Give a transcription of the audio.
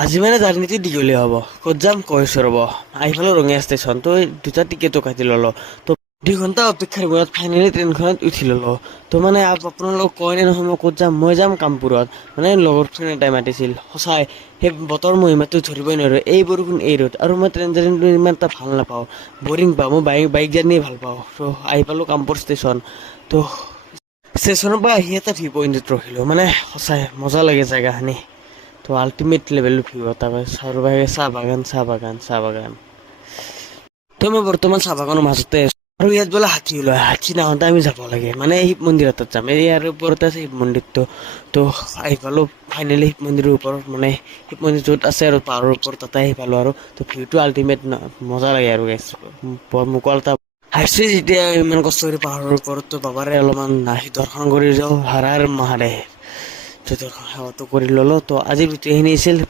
আজি মানে জাৰ্ণিটো দীঘলীয়া হ'ব। ক'ত যাম কৈছো ৰ'ব। আহি পালো ৰঙিয়া ষ্টেচন। তো দুটা টিকেটো কাটি ল'লো। তো 2 ঘণ্টা অপেক্ষাৰ মূৰত ফাইনেলি ট্ৰেইনখনত উঠি ল'লো। তো মানে আপোনালোকক কয় নে নহয় মই ক'ত যাম, মই যাম কামপুৰত। মানে লগৰ ফ্ৰেণ্ড এটাই মাতিছিল। সঁচাই সেই বতৰ মহিমাটো ধৰিবই নোৱাৰো। এই বৰষুণ এই ৰ'দ আৰু মই ট্ৰেইন জাৰ্ণিটো ইমান এটা ভাল নাপাওঁ। বৰিং পাওঁ। মই বাইক জাৰ্ণি ভাল পাওঁ। তো আহি পালো কামপুৰ ষ্টেচন। তো ষ্টেচনৰ পৰা আহি এটা ভিউ পইণ্টত ৰখিলো। মানে সঁচাই মজা লাগে জেগাখিনি। তো আল্টিমেট লেভেল ভিউ এটা পায়। চাৰিওফালে চাহ বাগান, চাহ বাগান, চাহ বাগান। তো মই বৰ্তমান চাহ বাগানৰ মাজতে আছো। আৰু ইয়াত বোলে হাতী ওলাই। হাতী নাহোঁতে আমি যাব লাগে। মানে শিৱ মন্দিৰ এটাত যাম। এই ইয়াৰ ওপৰতে আছে শিৱ মন্দিৰটো। তো আহি পালো ফাইনেলি শিৱ মন্দিৰৰ ওপৰত। মানে শিৱ মন্দিৰ য'ত আছে আৰু পাহাৰৰ ওপৰত তাতে আহি পালো আৰু। তো ভিউটো আল্টিমেট মজা লাগে আৰু গাইছ। মুকল এটা হাইছে যেতিয়া ইমান কষ্ট কৰি পাহাৰৰ ওপৰততো বাবাৰে অলপমান আহি দৰ্শন কৰি যাওঁ। হৰ হৰ মহাদেৱ। তো দৰ্শন সেৱাটো কৰি ল'লো। তো আজিৰ ভিডিঅ'খিনি আছিল।